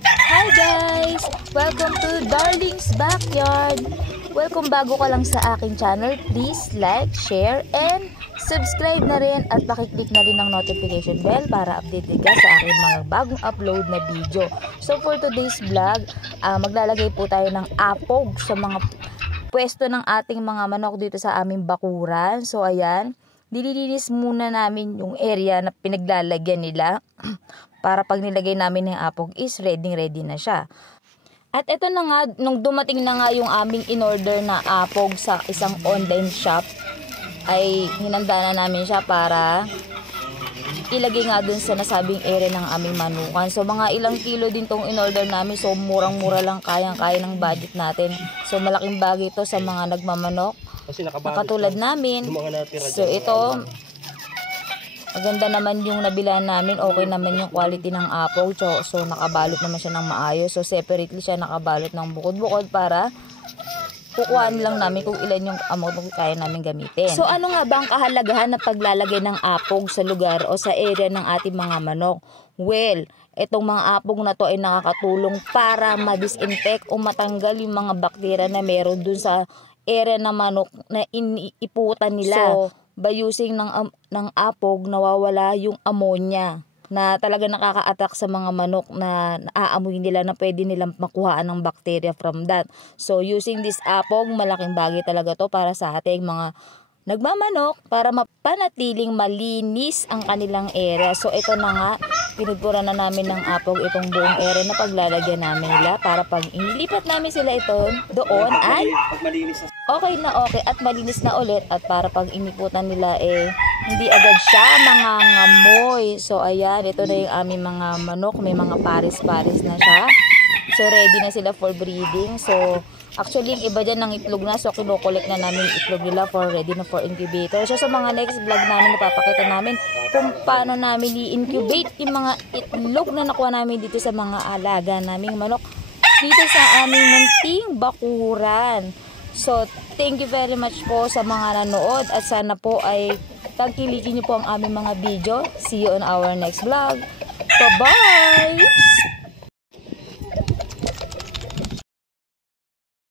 Hi guys! Welcome to Darling's Backyard! Welcome bago ka lang sa aking channel, please like, share, and subscribe na rin at pakiclick na rin ng notification bell para updated ka sa aking mga bagong upload na video. So for today's vlog, maglalagay po tayo ng apog sa mga pwesto ng ating mga manok dito sa aming bakuran. So ayan, dililinis muna namin yung area na pinaglalagyan nila para pag nilagay namin ng apog is ready na siya. At ito na nga, nung dumating na nga yung aming in-order na apog sa isang online shop, ay hinanda na namin siya para ilagay nga dun sa nasabing area ng aming manukan. So mga ilang kilo din tong in-order namin, so murang-mura lang, kayang-kaya ng budget natin. So malaking bagay ito sa mga nagmamanok na katulad namin. So ito, maganda naman yung nabilan namin, okay naman yung quality ng apog. So nakabalot naman siya ng maayos. So separately siya nakabalot ng bukod-bukod para kukuhaan lang namin kung ilan yung amount na kaya namin gamitin. So ano nga ba ang kahalagahan ng paglalagay ng apog sa lugar o sa area ng ating mga manok? Well, itong mga apog na to ay nakakatulong para ma-disinfect o matanggal yung mga bakterya na meron dun sa area ng manok na iniiputan nila. So by using ng apog, nawawala yung ammonia na talaga nakaka-attack sa mga manok na naaamoy nila na pwede nilang makuhaan ng bacteria from that. So using this apog, malaking bagay talaga to para sa ating mga nagmamanok para mapanatiling malinis ang kanilang area. So ito na nga, pinudpura na namin ng apog itong buong area na paglalagyan namin nila para pag inilipat namin sila ito doon ay okay na okay at malinis na ulit, at para pag iniputan nila hindi agad siya mangangamoy. So ayan, ito na yung aming mga manok, may mga pares-pares na siya. So ready na sila for breeding. So actually yung iba dyan ng itlog na, so kinukulik na namin yung itlog nila for ready na for incubator. So sa mga next vlog namin, napapakita namin kung paano namin i-incubate yung mga itlog na nakuha namin dito sa mga alaga naming manok dito sa aming munting bakuran. So thank you very much po sa mga nanood, at sana po ay tagkilikin niyo po ang aming mga video. See you on our next vlog. Bye-bye!